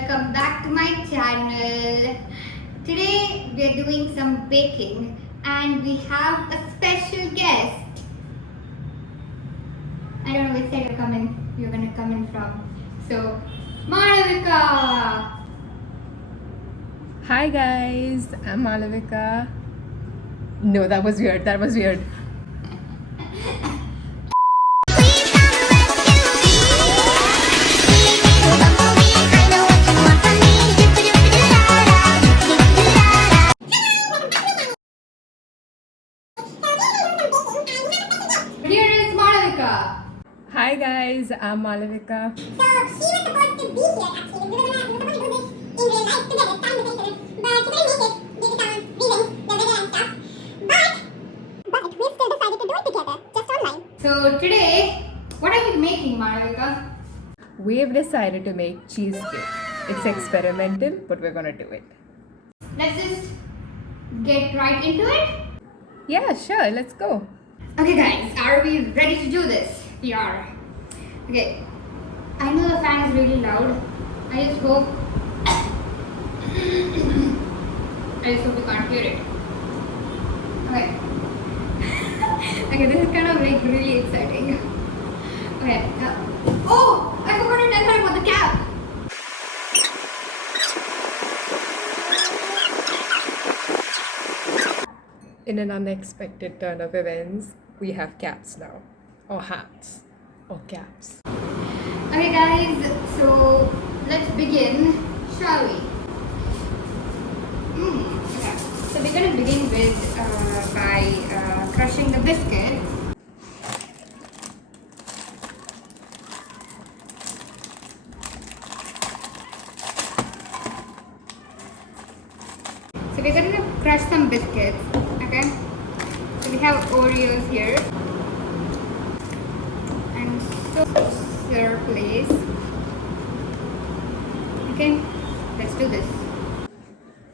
welcome back to my channel. Today we are doing some baking and we have a special guest. I don't know which side you're gonna come in from. So, Malavika! Hi guys, I'm Malavika. No, that was weird. Here is Malavika. Hi guys, I'm Malavika. So she was supposed to be here actually. We were supposed to do this in real life together, but she couldn't make it due to some reasons, the weather and stuff. But we still decided to do it together, just online. So today, what are you making, Malavika? We've decided to make cheesecake. It's experimental, but we're gonna do it. Let's just get right into it. Yeah, sure, let's go. Okay guys, are we ready to do this? We are. Okay, I know the fan is really loud. I just hope you can't hear it. Okay. Okay, this is kind of like really exciting. Okay. Oh, I forgot to tell her about the cap. In an unexpected turn of events, we have caps now. Or hats. Or caps. Okay guys, so let's begin, shall we? Okay. So we're gonna begin with by crushing the biscuit. So we're gonna crush some biscuits, okay? So we have Oreos here. And so syrup please. Okay, let's do this.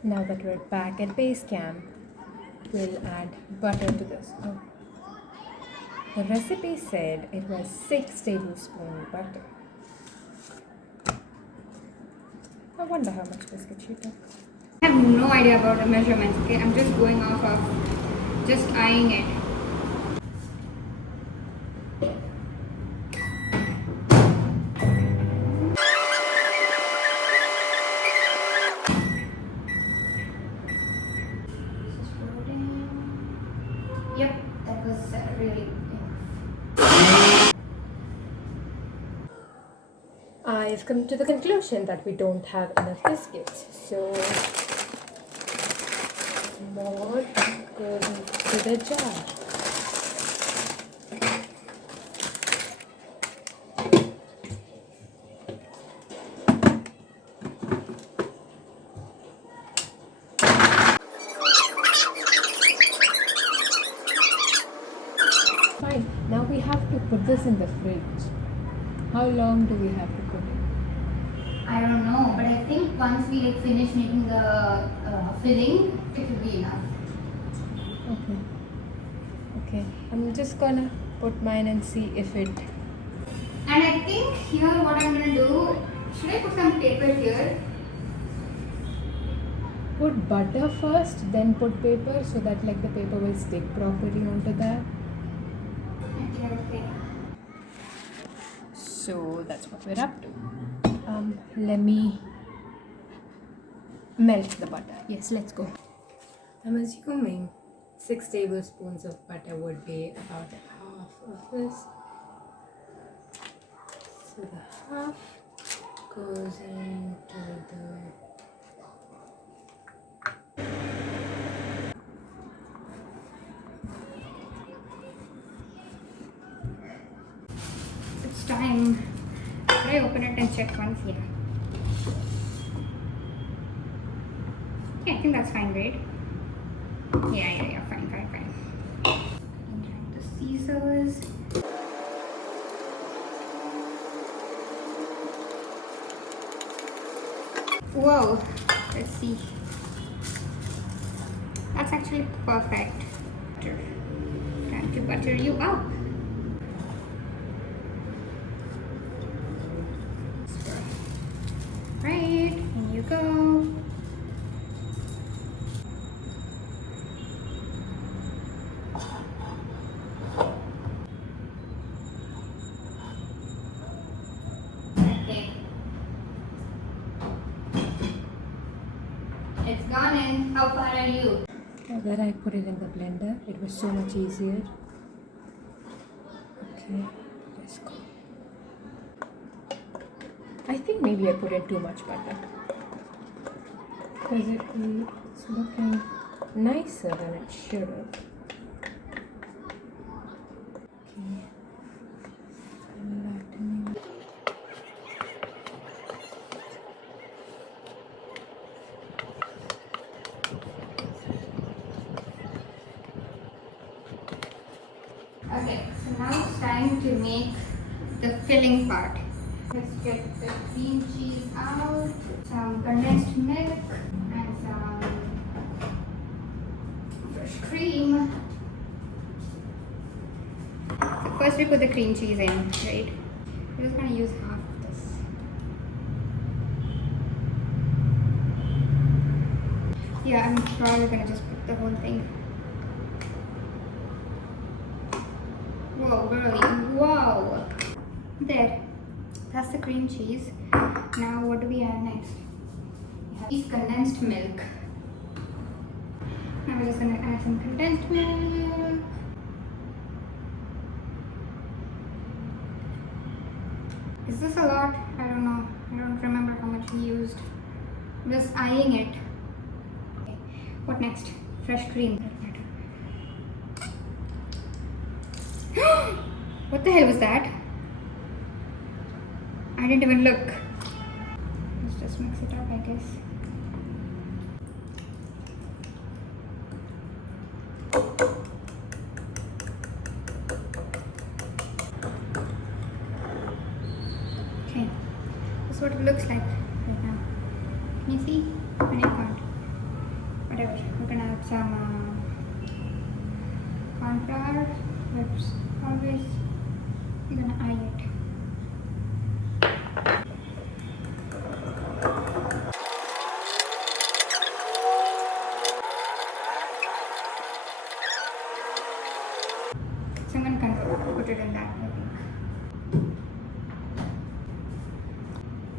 Now that we're back at base camp, we'll add butter to this. Oh. The recipe said it was 6 tablespoons butter. I wonder how much biscuit she took. I have no idea about the measurements, okay? I'm just going off of just eyeing it. Yep, that was really enough. I've come to the conclusion that we don't have enough biscuits, so more goes into the jar. Fine, now we have to put this in the fridge. How long do we have to put it? I don't know, but I think once we finish making the filling, it will be enough. Okay, I'm just gonna put mine and see if it... And I think here what I'm gonna do, should I put some paper here? Put butter first, then put paper so that like the paper will stick properly onto that. Okay. So that's what we're up to. Let me melt the butter. Yes, let's go. I'm assuming 6 tablespoons of butter would be about half of this. So the half goes into the... It's time. Should I open it and check once? Yeah. Yeah, I think that's fine, right? Yeah, fine. The scissors. Whoa, let's see. That's actually perfect. Time to butter you up. Right. gone in. How far are you? When I put it in the blender, it was so much easier. Okay, let's go. I think maybe I put in too much butter because it's looking nicer than it should have. Okay. Flattening. Okay, so now it's time to make the filling part. Let's get the cream cheese out, some condensed milk, and some fresh cream. So first we put the cream cheese in, right? We're just gonna use half of this. Yeah, I'm probably gonna just put the whole thing. Whoa, really? Wow! There. That's the cream cheese. Now what do we add next? We have this condensed milk. Now we're just gonna add some condensed milk. Is this a lot? I don't know. I don't remember how much we used. I'm just eyeing it. Okay. What next? Fresh cream. What the hell was that? I didn't even look. Let's just mix it up, I guess. Okay, this is what it looks like right now. Can you see? I can't. Whatever. We're gonna add some corn flour. Oops. Always, you're gonna eye it. So I'm gonna put it in that, I think.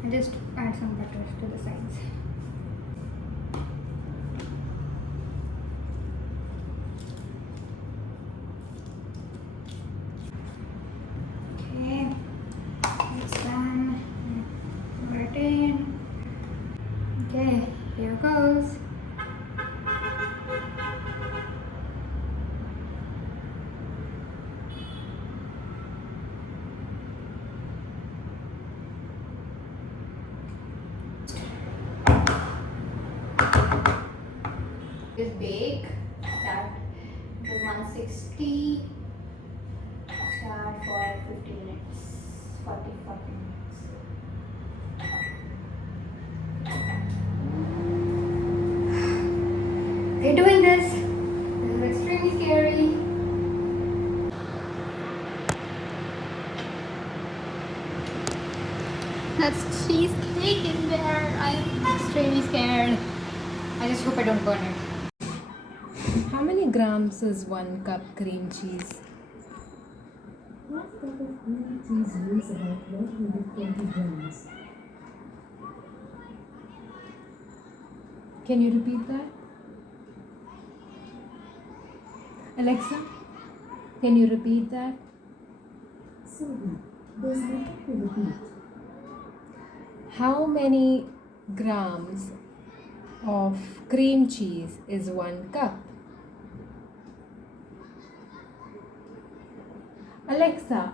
And just add some butter to the sides. Okay, it's done. Put it in. Okay, here goes. Just bake. Start to 160. Start for 50 minutes. 40 minutes. Okay, doing this. This is extremely scary. That's cheesecake in there. I'm extremely scared. I just hope I don't burn it. How many grams is 1 cup cream cheese? 1 cup of cream cheese weighs about 120 grams. Can you repeat that? Alexa, can you repeat that? Sorry, there's nothing to repeat. How many grams of cream cheese is 1 cup? Alexa,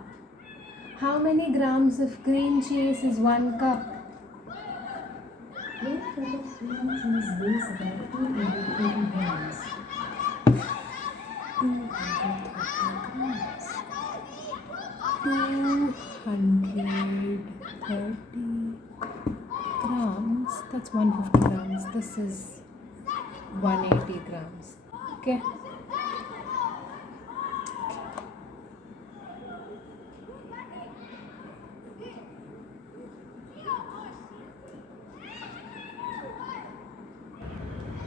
how many grams of cream cheese is 1 cup? 1 cup of cream cheese weighs about 280 grams. 230 grams. 230 grams. That's 150 grams. This is 180 grams. Okay.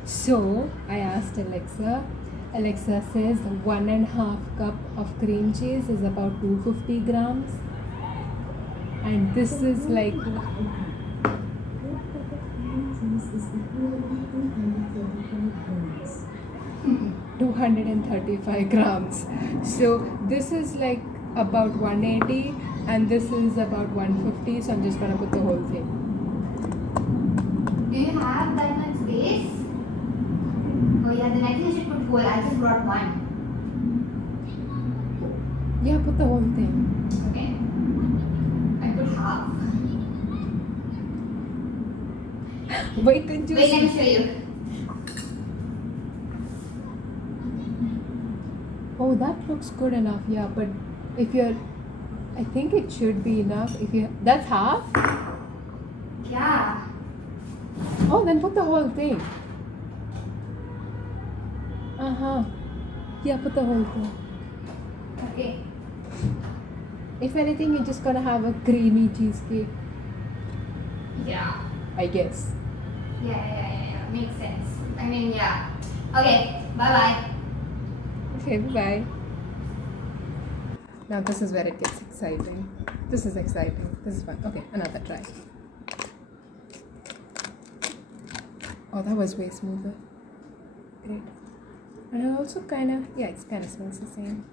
So I asked Alexa. Alexa says 1.5 cup of cream cheese is about 250 grams, and this is like 1 cup of cream cheese is equivalent to 230 235 grams. So this is like about 180 and this is about 150. So I'm just gonna put the whole thing. Do you have that much space? Oh yeah, then I think I should put whole. I just brought one. Yeah, put the whole thing. Okay. I put half. Wait until Wait, let me show you. Oh, that looks good enough. Yeah, but if you're, I think it should be enough. If you, that's half. Yeah. Oh, then put the whole thing. Yeah, put the whole thing. Okay. If anything, you're just gonna have a creamy cheesecake, Yeah. I guess. Yeah. Makes sense. I mean, yeah. Okay. Bye. Okay, bye. Now this is where it gets exciting. This is exciting. This is fun. Okay, another try. Oh, that was way smoother. Great. And it also kind of, yeah, it kind of smells the same.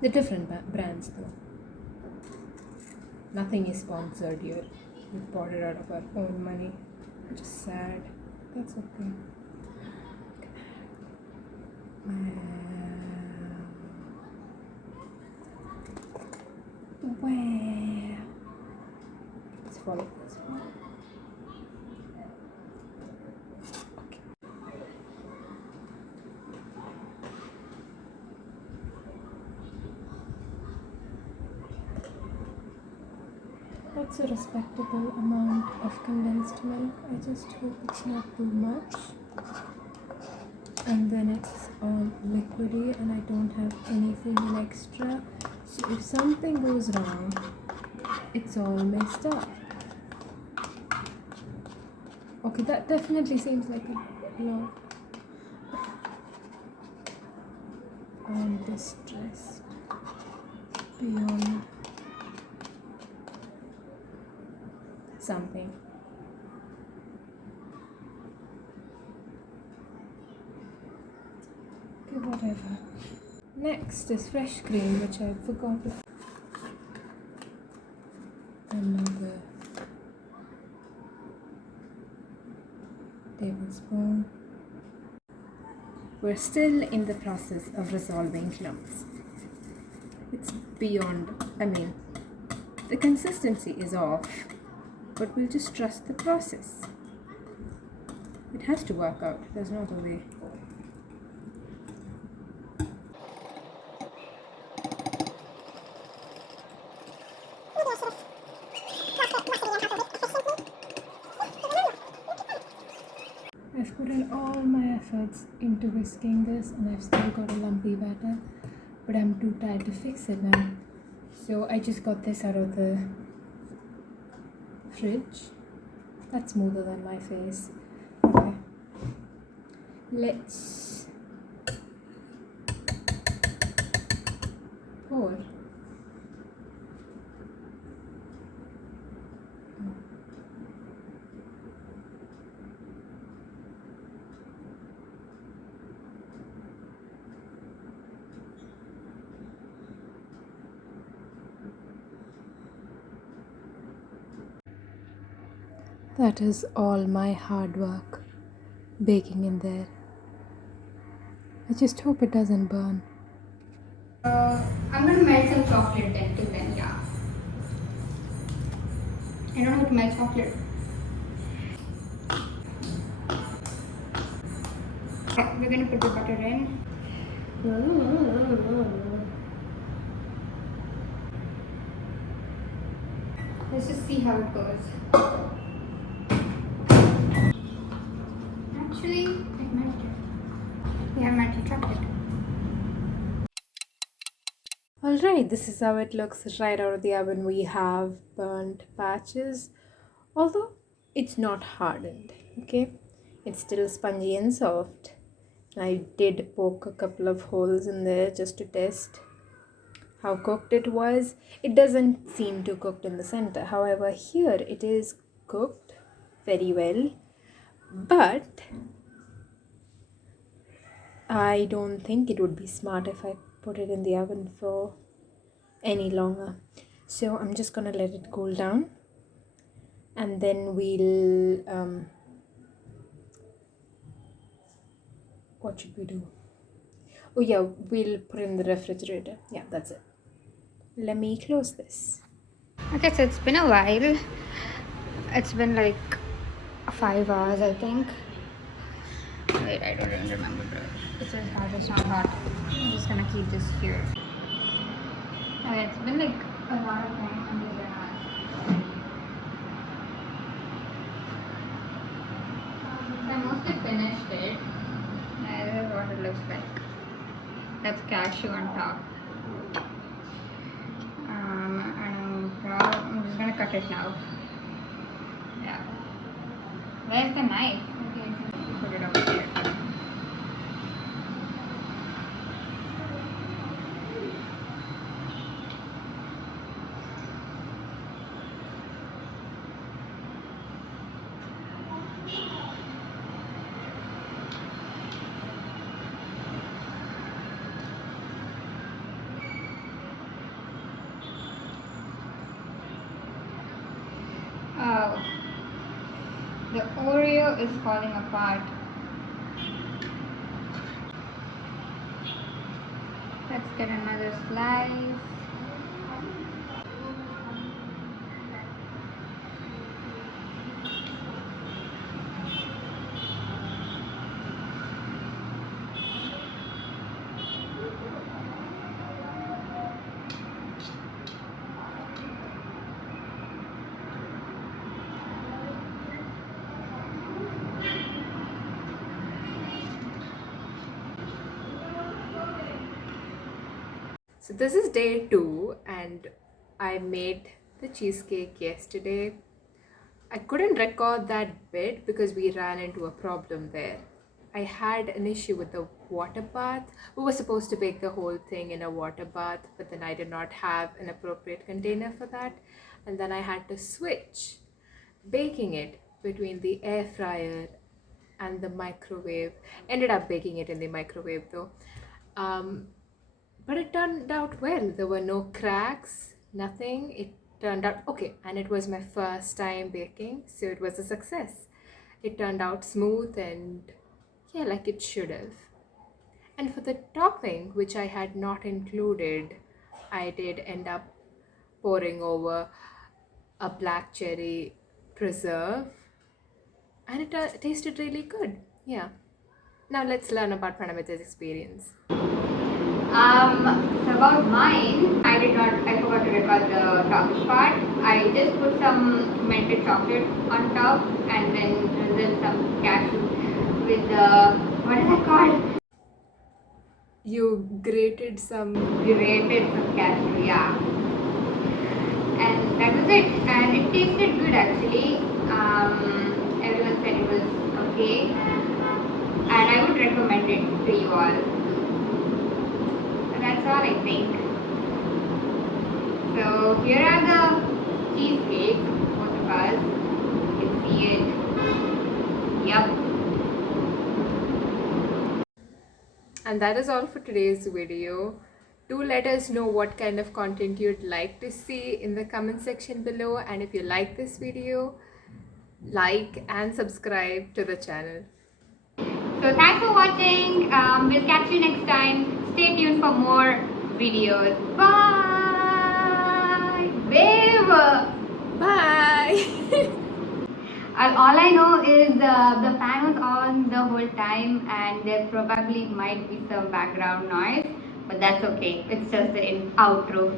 The different brands though. Nothing is sponsored here. We bought it out of our own money, which is sad. That's okay. Wow. Let's follow this one. Okay. That's a respectable amount of condensed milk. I just hope it's not too much. And then it's all liquidy and I don't have anything in extra. So if something goes wrong, it's all messed up. Okay, that definitely seems like a lot. I'm distressed beyond something. Okay, whatever. Next is fresh cream, which I forgot to. Another tablespoon. We're still in the process of resolving clumps. It's beyond, the consistency is off, but we'll just trust the process. It has to work out, there's no other way. I've put in all my efforts into whisking this and I've still got a lumpy batter, but I'm too tired to fix it now. So I just got this out of the fridge. That's smoother than my face. Okay. Let's pour. That is all my hard work baking in there. I just hope it doesn't burn. I'm gonna melt some chocolate then till then, yeah. I don't know how to melt chocolate. Okay, we're gonna put the butter in. Let's just see how it goes. Actually, it melted. Yeah, melted chocolate. Alright, this is how it looks right out of the oven. We have burnt patches, although it's not hardened, okay? It's still spongy and soft. I did poke a couple of holes in there just to test how cooked it was. It doesn't seem too cooked in the center. However, here it is cooked very well, but I don't think it would be smart if I put it in the oven for any longer. So I'm just gonna let it cool down, and then we'll what should we do? Oh yeah, we'll put it in the refrigerator. Yeah, that's it. Let me close this. Okay, so it's been a while. It's been like 5 hours, I think. Wait, I don't even remember. This is hot, it's not hot. I'm just gonna keep this here. Okay, it's been like a lot of time on this gas. I mostly finished it. This is what it looks like. That's cashew on top. And I'm just gonna cut it now. Yeah. Where's the knife? Okay, put it over here. Oh, the Oreo is falling apart. Let's get another slice. So this is day 2, and I made the cheesecake yesterday. I couldn't record that bit because we ran into a problem there. I had an issue with the water bath. We were supposed to bake the whole thing in a water bath, but then I did not have an appropriate container for that. And then I had to switch baking it between the air fryer and the microwave. Ended up baking it in the microwave though. But it turned out well. There were no cracks, nothing. It turned out okay, and it was my first time baking, so it was a success. It turned out smooth and yeah, like it should have. And for the topping, which I had not included, I did end up pouring over a black cherry preserve, and it tasted really good. Yeah. Now let's learn about Pranamita's experience. So about mine, I forgot to record the topping part. I just put some melted chocolate on top and then drizzled some cashew with what is that called? You grated some. Grated some cashew, yeah. And that was it. And it tasted good actually. Everyone said it was okay. And I would recommend it to you all. That's all I think. So here are the cheesecakes, both of us. You can see it. Yep. And that is all for today's video. Do let us know what kind of content you'd like to see in the comment section below, and if you like this video, like and subscribe to the channel. So thanks for watching. We'll catch you next time. Stay tuned for more videos. Bye. Wave. Bye. All I know is the fan was on the whole time, and there probably might be some background noise, but that's okay. It's just the outro.